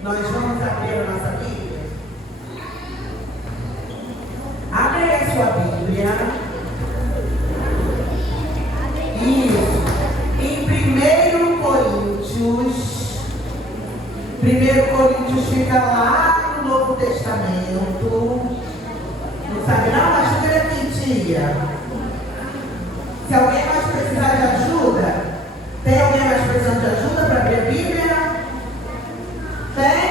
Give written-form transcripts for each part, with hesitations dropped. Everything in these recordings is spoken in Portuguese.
Nós vamos abrir a nossa Bíblia. Abre aí a sua Bíblia. Isso. Em 1 Coríntios. 1 Coríntios fica lá no Novo Testamento. Não sabe não? Ajuda aqui, tia. Se alguém mais precisar de ajuda, tem alguém mais precisando de ajuda para abrir a Bíblia? Tem?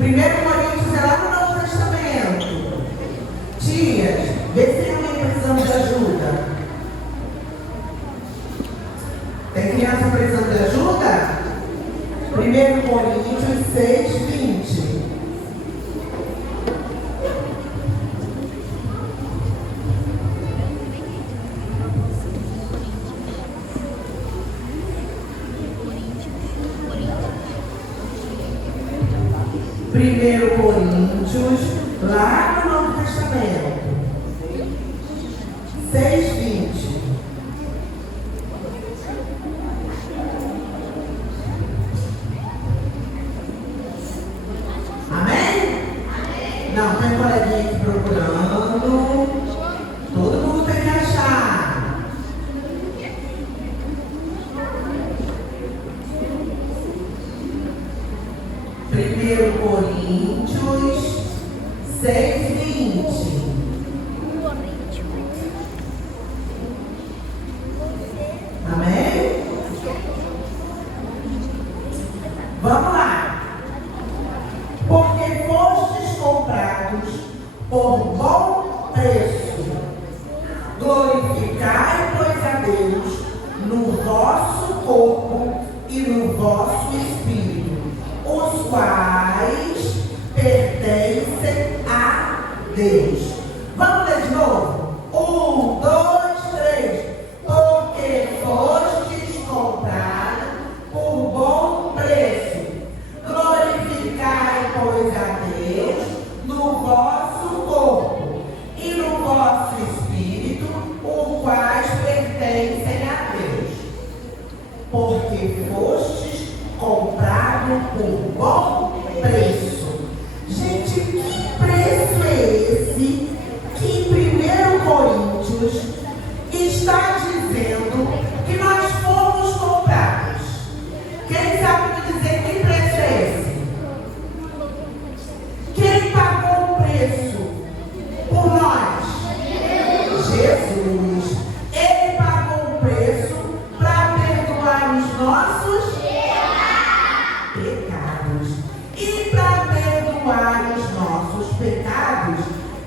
1 Coríntios é lá no Novo Testamento. Tias, vê se tem alguém precisando de ajuda. Tem criança precisando de ajuda? 1 Coríntios 6, 20. Coríntios, lá no Novo Testamento, 6:20. Amém? Não, tem coleguinha aqui procurando. Todo mundo tem que achar. 1 Coríntios 6:20. Amém? Vamos lá. Porque fostes comprados por bom preço. Glorificai, pois, a Deus no vosso corpo e no vosso espírito, os quais pertencem a Deus. Vamos ler de novo? 1, 2, 3. Porque fostes comprados por bom preço. Glorificai, pois, a Deus no vosso corpo e no vosso espírito, os quais pertencem a Deus. Porque fostes comprado por bom preço. Gente, que preço é esse que em 1 Coríntios está dizendo que nós fomos comprados? Quem sabe me dizer que preço é esse? Quem pagou o preço por nós? Jesus. Ele pagou o preço para perdoar os nossos pecados. E para perdoar os nossos pecados,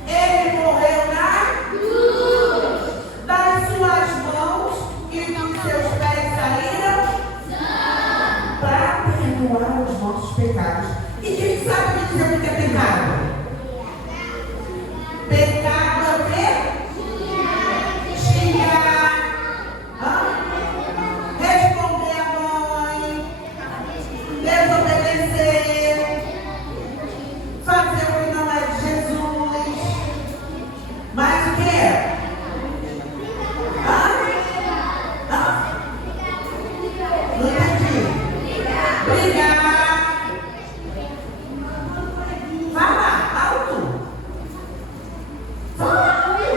ele morreu na cruz. Das suas mãos e dos seus pés saíram para perdoar os nossos pecados. E quem sabe me dizer o que é pecado? Pecado é o quê? Xingar. Responder a mãe. Desobedecer, fazer o que não é de Jesus. Mas o que é? Não entendi. Brigar. Fala alto. Fala alto.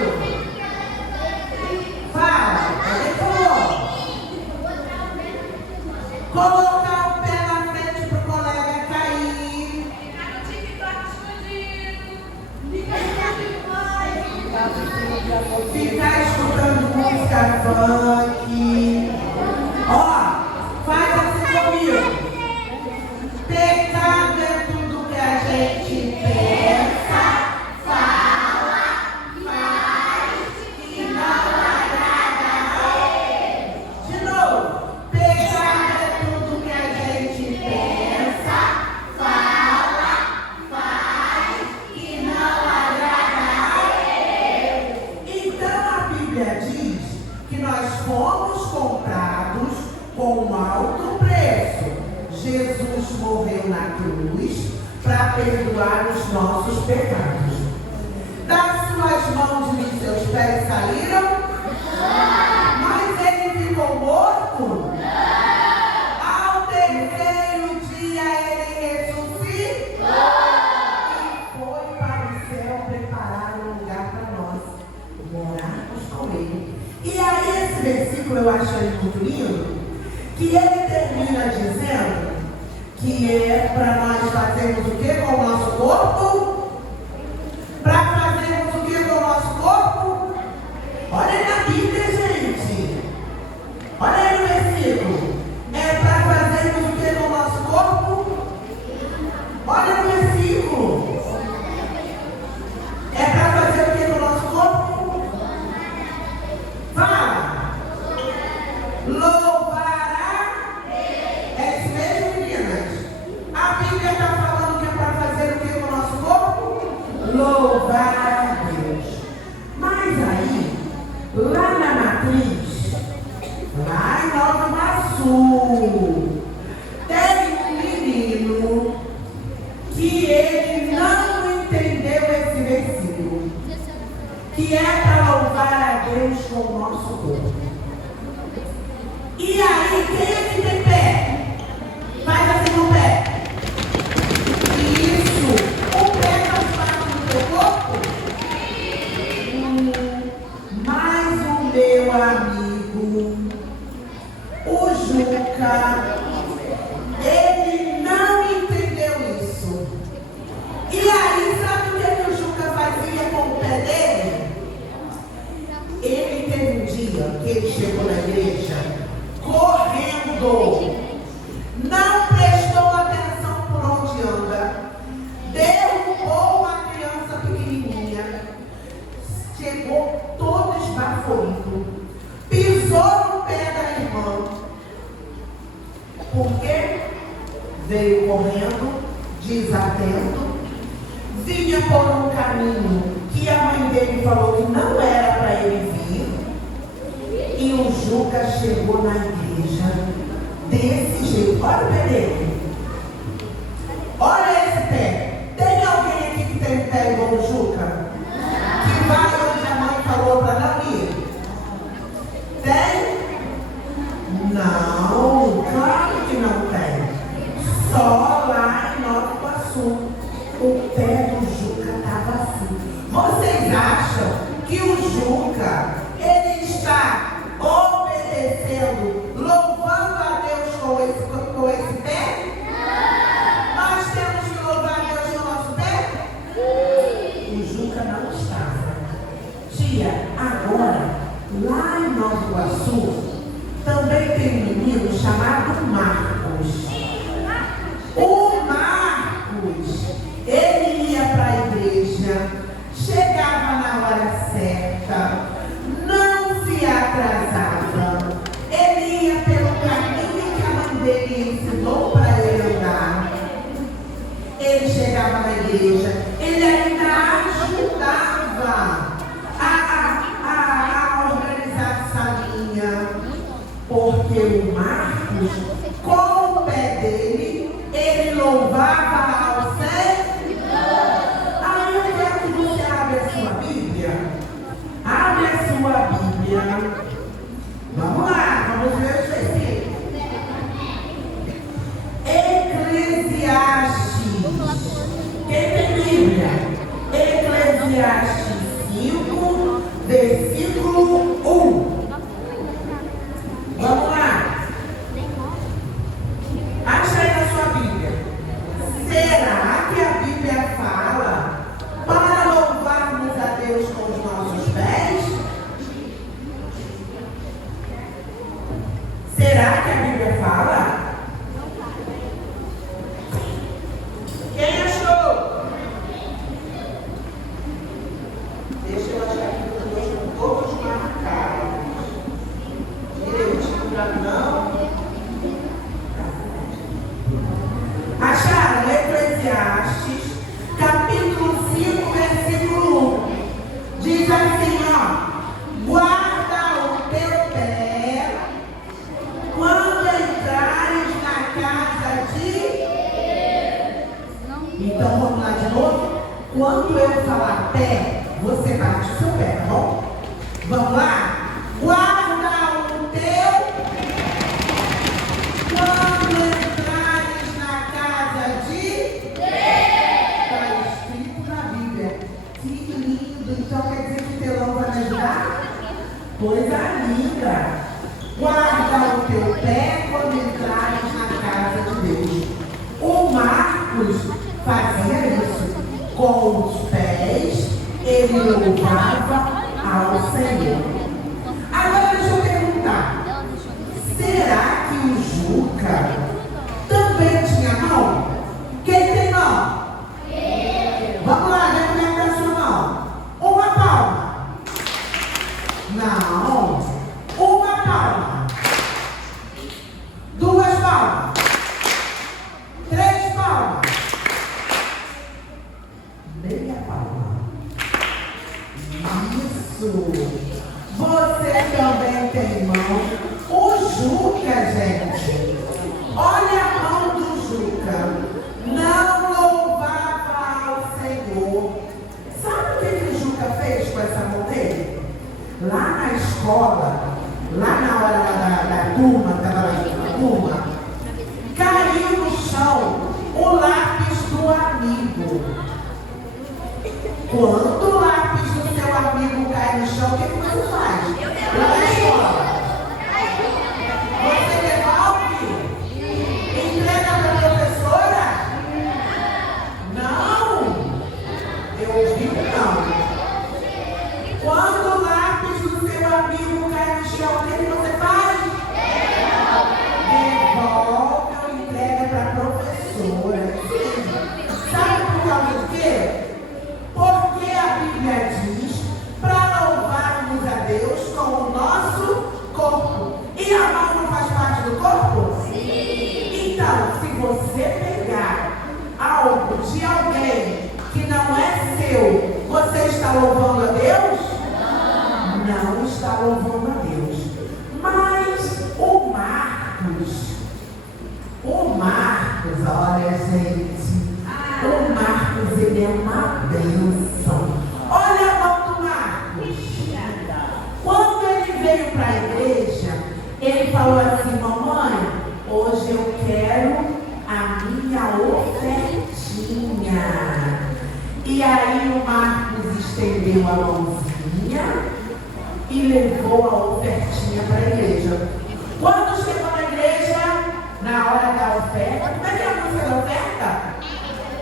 Fala. Alguém falou? Colocar o pé na frente pro colega cair. Ficar escutando música funk. Ó, faz assim comigo. Pecado é tudo que a gente pensa, fala, faz e não agrada a Ele. De novo. Pecado é tudo que a gente pensa, fala, faz e não agrada a Ele. Então a Bíblia diz que nós fomos comprados com um alto preço. Jesus morreu na cruz para perdoar os nossos pecados. Das suas mãos e dos seus pés saíram? Mas ele ficou morto? Ao terceiro dia ele achei muito lindo, que ele termina dizendo que é para nós fazermos o que com o nosso corpo? Para fazermos o que com o nosso corpo? Olha na Bíblia, gente. Olha aí no versículo. É para fazermos o que com o nosso corpo? Olha no versículo. É para fazer o que com o nosso corpo? Fala. Louvará. É isso mesmo, meninas? A Bíblia está falando que é para fazer o que com o nosso corpo? Louvar a Deus. Mas aí, lá na matriz, lá em Nova Iguaçu, tem um menino que ele não entendeu esse versículo, que é para louvar a Deus com o nosso corpo. E aí, quem é que tem pé? Faz assim no pé. Isso. O pé faz parte do teu corpo? Mas o meu amigo, o Juca, ele não entendeu isso. E aí, sabe o que o Juca fazia com o pé dele? Ele teve um dia que ele chegou na igreja correndo, não prestou atenção por onde anda, derrubou uma criança pequenininha, chegou todo esbaforido, pisou no pé da irmã. Por quê? Veio correndo, desatento, vinha por um caminho que a mãe dele falou que não era para ele vir. E o Juca chegou na igreja desse jeito. Olha o pé dele. Olha esse pé. Tem alguém aqui que tem pé igual o Juca? Que vai onde a mãe falou para não ir? Tem? Não, claro que não tem. Só lá em Nova Iguaçu, o pé do Juca estava assim. Vocês acham que o Juca, ele está obedecendo, louvando a Deus com esse pé? Nós temos que louvar a Deus com o nosso pé? O Juca não estava. Tia, agora, lá em Nova Iguaçu, também tem um menino chamado Marcos. O Marcos, ele ia para a igreja, chegava na hora certa, não se atrasava, ele ia pelo caminho que a mãe dele ensinou para ele andar. Ele chegava na igreja, ele ainda ajudava a organizar a salinha, porque o Marcos, com o pé dele, ele louvava ao Senhor. Aí eu quero que você abra a sua Bíblia. Abre a sua Bíblia. Vamos lá, vamos ver os versículos. Eclesiastes. Quem tem Bíblia? Eclesiastes 5, versículo 1. Vamos lá. Acha aí na sua Bíblia. Será que a Bíblia fala para louvarmos a Deus com os nossos pés? Será que a Bíblia fala? Quem achou? Deixa eu achar aqui que os dois estão todos marcados. Direitinho para não. Acharam? Eclesiastes, capítulo 5, versículo 1. Diz assim, ó. Guarda o teu pé quando entrares na casa de... Então vamos lá de novo. Quando eu falar pé, você bate o seu pé, tá bom? Vamos lá? Guarda o teu quando entrares na casa de Deus. Está escrito na Bíblia. Que lindo. Então quer dizer que o telão vai me ajudar? Coisa linda. Guarda Marcos fazia isso. Com os pés, ele louvava ao Senhor. Agora deixa eu perguntar. Será que o Juca também tinha mão? Quem tem mão? Vamos lá, já como é que é a sua mão? Uma palma. Não. Uma palma. Duas palmas. Três palmas. Meia palma. Isso. Você também tem mão. O Juca, gente. Olha a mão do Juca. Não louvava ao Senhor. Sabe o que o Juca fez com essa mão dele? Lá na escola, lá na hora da turma, estava lá na turma, caiu no chão o lápis do amigo. Quando o lápis do seu amigo cai no chão, o que você faz? Lá na escola. Você devolve? Entrega para a professora? Não. Eu ouvi não. Quando o lápis do seu amigo cai no chão, o que você faz? Devolve ou entrega para a professora. Sabe por causa de quê? Porque a Bíblia diz para louvarmos a Deus com o nosso corpo. E a mão não faz parte do corpo? Sim. Então, se você pegar algo de alguém que não é seu, você está louvando a Deus? Não está louvando a Deus. Mas o Marcos, olha gente, o Marcos ele é uma bênção. Olha a mão do Marcos. Quando ele veio para a igreja, ele falou assim: mamãe, hoje eu quero a minha ofertinha. E aí o Marcos estendeu a mãozinha e levou a ofertinha para a igreja. Quando chegou na igreja, na hora da oferta, como é que é a música da oferta?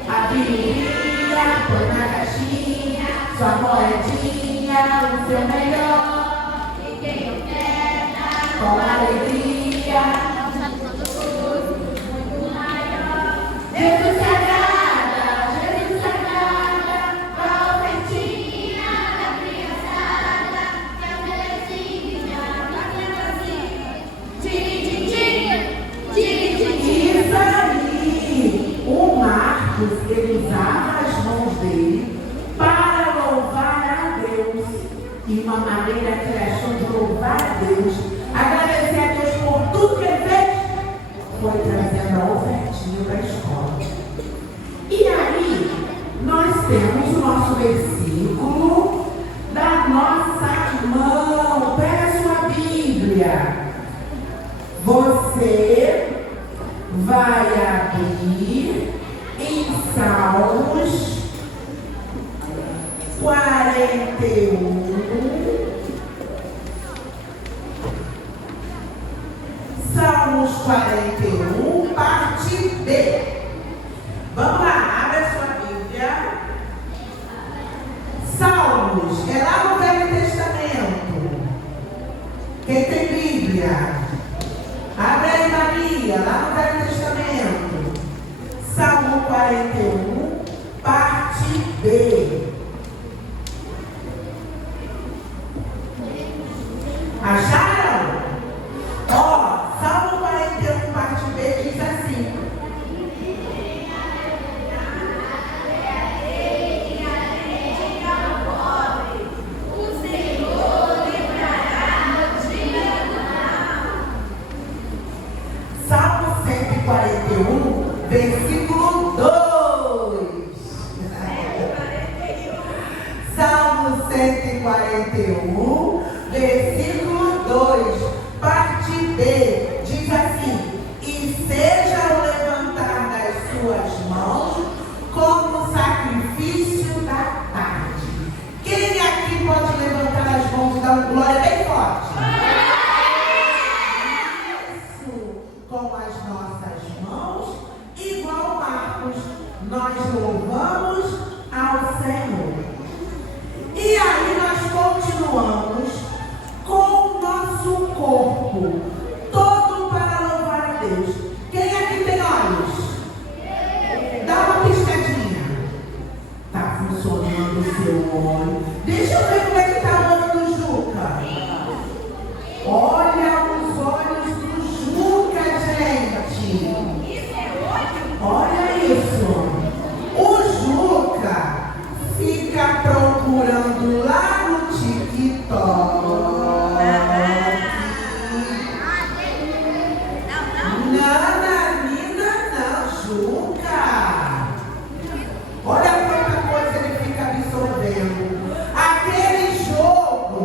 A Bíblia, põe na caixinha, sua moedinha, o seu melhor. E quem oferta, com alegria. Jesus se agrada, Jesus se agrada, com a ofertinha da criançada, que a belezinha, a criancinha, isso aí. O Marcos, ele usava as mãos dele para louvar a Deus. E uma maneira que ele achou de louvar a Deus, agradecer a Deus por tudo que ele fez, foi trazendo a ofertinha para a escola. E aí, nós temos o nosso versículo da nossa mão. Pega a sua Bíblia. Você vai abrir em Salmos 41. Salmos 41, parte B. Vamos lá, abre a sua Bíblia. Salmos, é lá no Velho Testamento. Quem tem Bíblia? Abre aí, Maria, lá no Velho Testamento. Salmo 41, parte B. Acharam? Ó, Salmo 41, parte B diz assim: o Senhor livrará no dia do mal. Salmo 141, versículo 2. Salmo 141, versículo 2, parte B, diz assim: e seja o levantar das suas mãos como sacrifício da tarde. Quem aqui pode levantar as mãos e dar uma glória bem forte? Isso, com as nossas mãos, igual Marcos nós louvamos ao Senhor. E aí nós continuamos com o nosso corpo todo para louvar a Deus. Quem aqui tem olhos? Dá uma piscadinha. Está funcionando o seu olho. Deixa eu ver como é que está o olho do Juca. Olha os olhos do Juca, gente. Olha isso. O Juca fica procurando lá no TikTok. Nananina não, Juca. Olha quanta coisa ele fica absorvendo. Aquele jogo.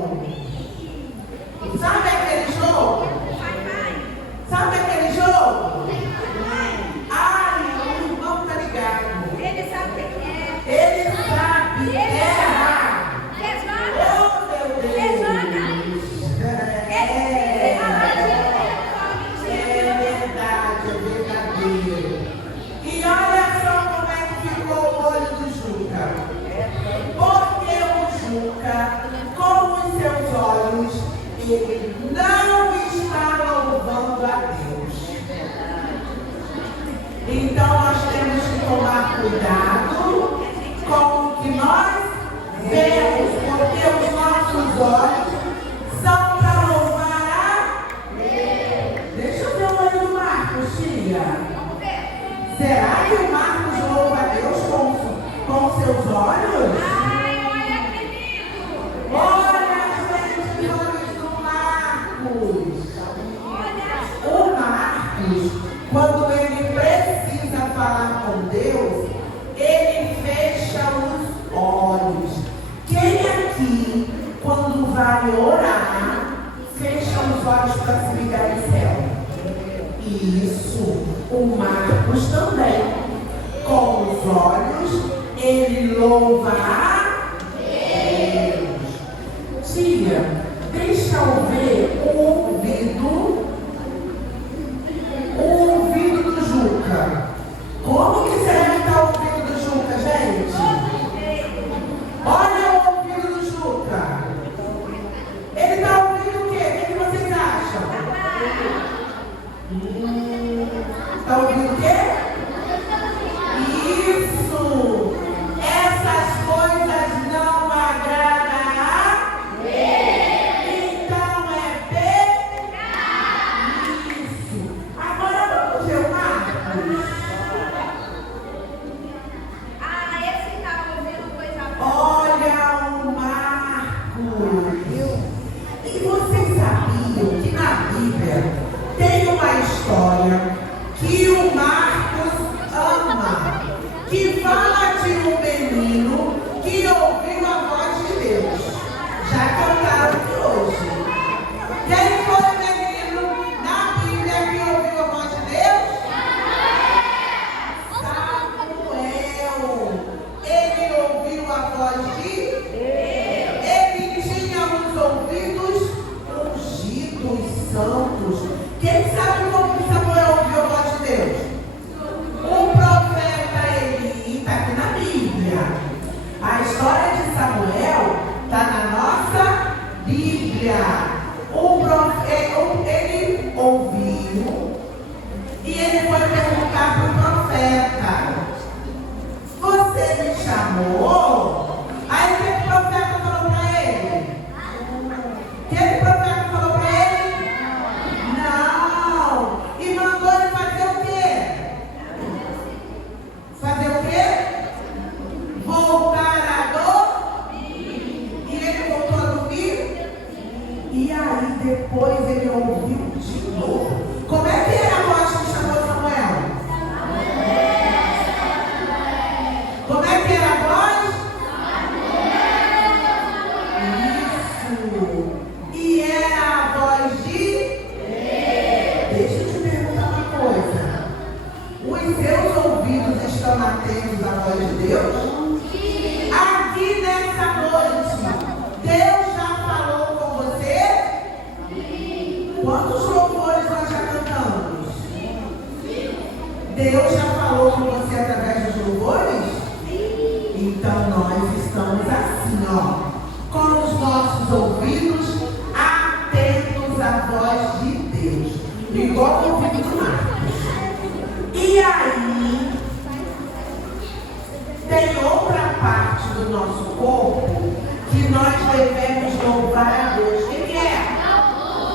Sabe aquele jogo? Sabe aquele jogo? Ai, o irmão tá ligado. Ele sabe o que é. Ele sabe errar. Desvanda. Oh, meu Deus. Desvanda. É verdade, é verdadeiro. E olha só como é que ficou o olho do Juca. Porque o Juca, com os seus olhos, ele não está louvando a Deus. Então nós temos que tomar cuidado com o que nós vemos, porque os nossos olhos são para louvar a Deus. Deixa eu ver o olho do Marcos, tia. Será que o Marcos louva a Deus com seus olhos? Ai, olha que lindo. Olha, gente, os olhos do Marcos. Olha. O Marcos, quando ele precisa falar com Deus, ele fecha os olhos. Quem aqui, quando vai orar, fecha os olhos para se ligar no céu? Isso, o Marcos também. Com os olhos, ele louva a Deus. Tia, deixa eu ver o ouvido do Juca. Como que será que está o ouvido do Juca, gente? Olha o ouvido do Juca. Ele está ouvindo o quê? O que vocês acham? Está ouvindo o quê? Isso! Essas coisas não agradam a Deus. Então é pecado. Isso. Agora vamos ver o Marcos. Ah, esse tá ouvindo coisa boa. Olha o Marcos. E vocês sabiam que na Bíblia tem uma história que o Marcos ama, que fala de um menino que ouviu a voz de Deus. Já cantaram aqui hoje. Quem foi o menino na Bíblia que ouviu a voz de Deus? Samuel. Ele ouviu a voz de Deus. Ele tinha os ouvidos ungidos, santos. Quem sabe como que Samuel ouviu a voz de Deus? O profeta Eli está aqui na Bíblia. A história de Samuel está na nossa Bíblia. Ele ouviu e ele foi perguntar para o profeta: você me chamou? Aí o que o profeta falou para ele? O que o profeta falou para ele? Não. E mandou ele fazer o quê? Fazer o quê? Voltar a dormir. E ele voltou a dormir. E aí depois ele ouviu de novo. Como é que era a voz que chamou Samuel? Como é que era a voz? Isso. E era a voz de Deus. Deixa eu te perguntar uma coisa. Os seus ouvidos estão atentos à voz de Deus? Aqui nessa noite, Deus já falou com você? Quantos louvores nós já cantamos? Deus já falou com você através dos louvores? Então nós estamos assim, ó, com os nossos ouvidos atentos à voz de Deus, igual o ouvido do Marcos. E aí, tem outra parte do nosso corpo que nós devemos louvar a Deus. O que é?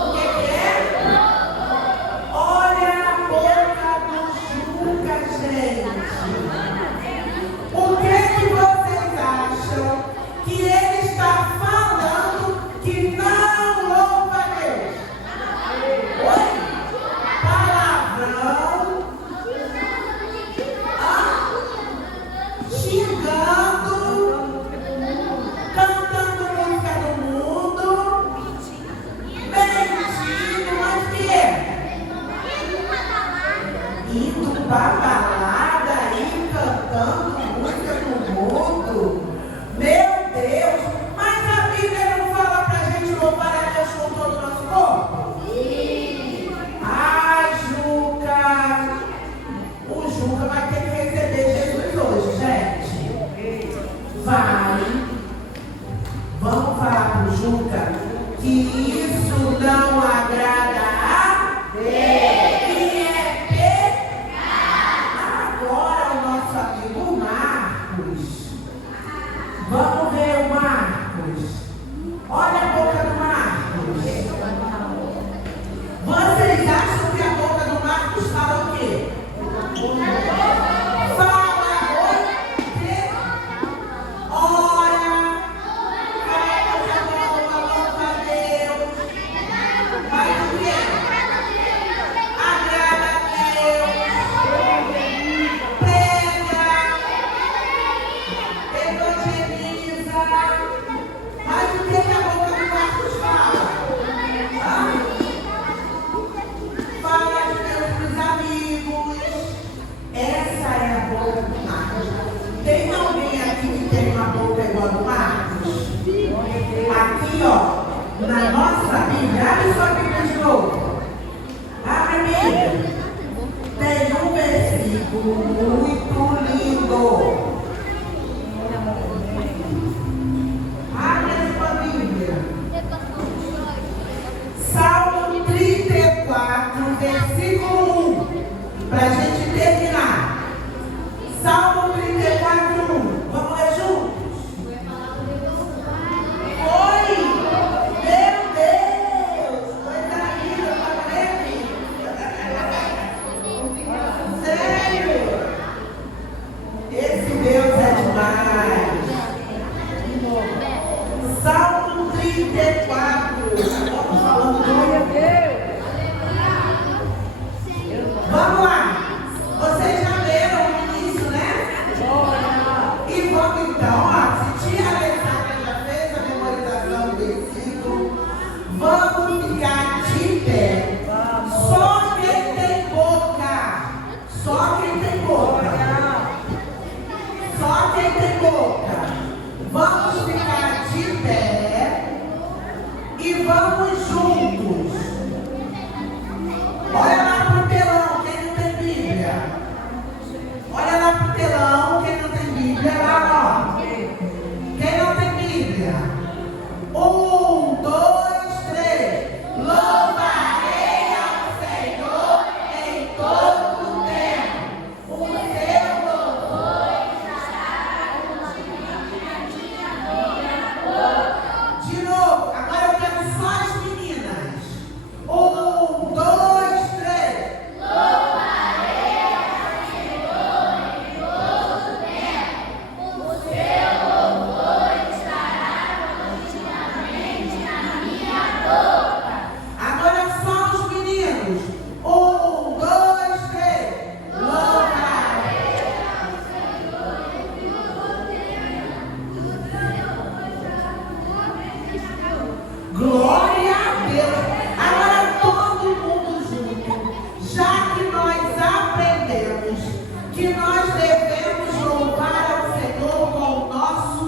O que é? Olha a boca do Juca, gente. O que vocês acham que ele está falando que não louva a Deus? Oi? Palavrão. Xingando. Cantando música do mundo. Mentindo. Mas o que é? Indo pra balada e cantando música do mundo. Meu Deus! Mas a Bíblia não fala pra gente louvar a Deus com todo o nosso corpo? Sim! Ai, Juca! O Juca vai ter que receber Jesus hoje, gente. Vai. Vamos falar pro Juca que isso não agrada a Deus. Que é pecado. Agora o nosso amigo Marcos. Vamos ver o Marcos. Olha a boca do Marcos. Vocês acham que a boca do Marcos fala o quê? Fala o quê? Ora, louva a Deus. Faz o quê? Agrada a Deus. Prega. Evangeliza. Mas o que a boca do Marcos fala? Fala de Deus para os amigos. Essa é a boca do Marcos. Tem alguém aqui que tem uma boca igual a do Marcos? Aqui, ó, na nossa Bíblia, abre sua Bíblia de novo. Abre a Bíblia. Tem um versículo muito lindo. Abre a sua Bíblia. Salmo 34, versículo 1. Para a gente terminar. Salmo 34, 1. Vamos ler juntos? Oi! Meu Deus! Coisa linda, tá vendo? Sério? Esse Deus é demais. Salmo 34. Vamos falando glória a Deus. Vamos lá. Vocês já leram o início, né? E vamos então, ó. Se tia Alessandra já fez a memorização do versículo, vamos ficar de pé. Só quem tem boca. Só quem tem boca. Só quem tem boca. Vamos ficar de pé e vamos juntos. Olha lá pro telão, quem não tem Bíblia. Olha lá pro telão, quem não tem Bíblia. Lá, ó. Quem não tem Bíblia. 1, 2, 3. Louvarei ao Senhor em todo o tempo. O seu louvor estará continuamente na minha boca. De novo, agora eu quero só as meninas. 1, 2, 3. Louvarei ao Senhor em todo o tempo. O seu louvor estará continuamente na minha boca. Agora só os meninos. 1, 2, 3. Louvarei ao Senhor em todo o tempo. Glória a Deus. Agora todo mundo junto. Já que nós aprendemos que nós devemos louvar ao Senhor com o nosso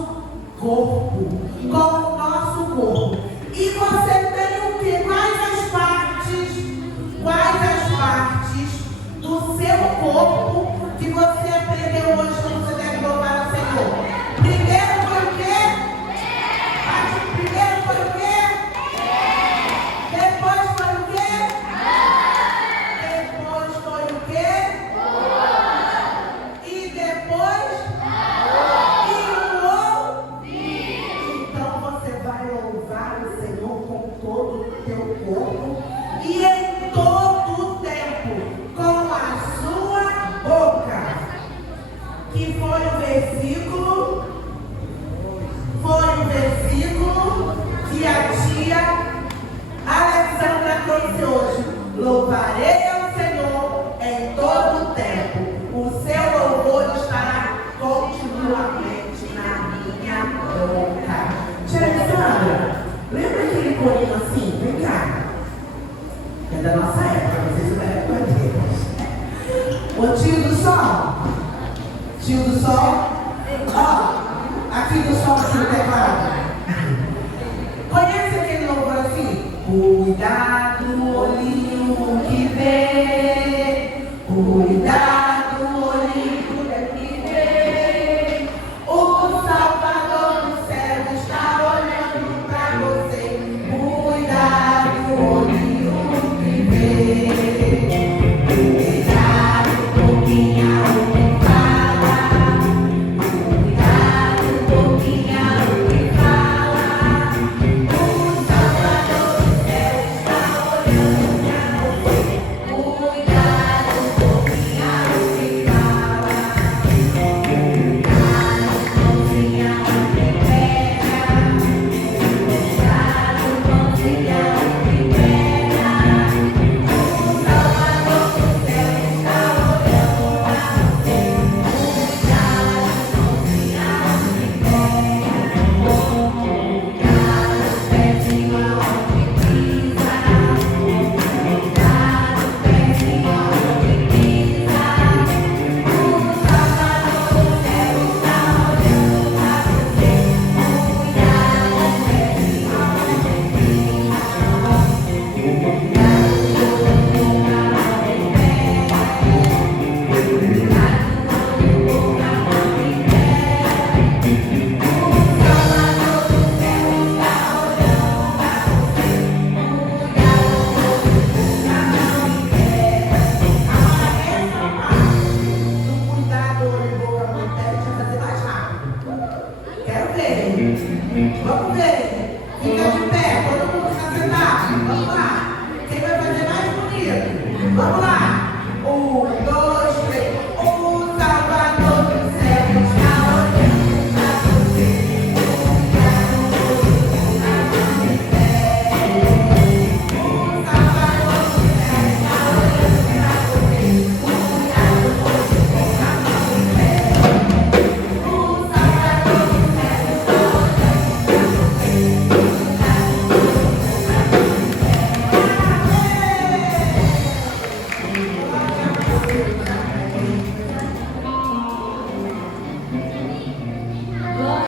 corpo. Com o nosso corpo. E você tem o quê? Quais as partes do seu corpo versículo que a tia Alexandra trouxe hoje. Louvarei ao Senhor em todo o tempo. O seu louvor estará continuamente na minha boca. Tia Alexandra, lembra aquele corinho assim? Vem cá. É da nossa época, vocês não devem conhecer. O tio do sol. Tio do sol. Ó, aqui do sol, aqui no teclado. Conhece aquele louvor assim? Cuidado, olhinho que vê. Cuidado, olhinho que vê. O Salvador do céu está olhando pra você. Cuidado, olhinho que vê. Cuidado, pouquinho o que fala. Cuidado, pouquinho o que fala. O Salvador do céu está olhando pra você. Cuidado, pouquinho o que fala. Cuidado, pouquinho o que pega. Cuidado, pouquinho o que pega. O Salvador do céu está olhando pra você. Cuidado, pouquinho o que pega. Cuidado, pezinho onde pisa. Cuidado, pezinho onde pisa. O Salvador do céu está olhando pra você. Cuidado, pezinho onde Quero ver. Vamos ver. Fica de pé. Todo mundo fica sentado. Vamos lá. Quem vai fazer mais bonito? Vamos lá.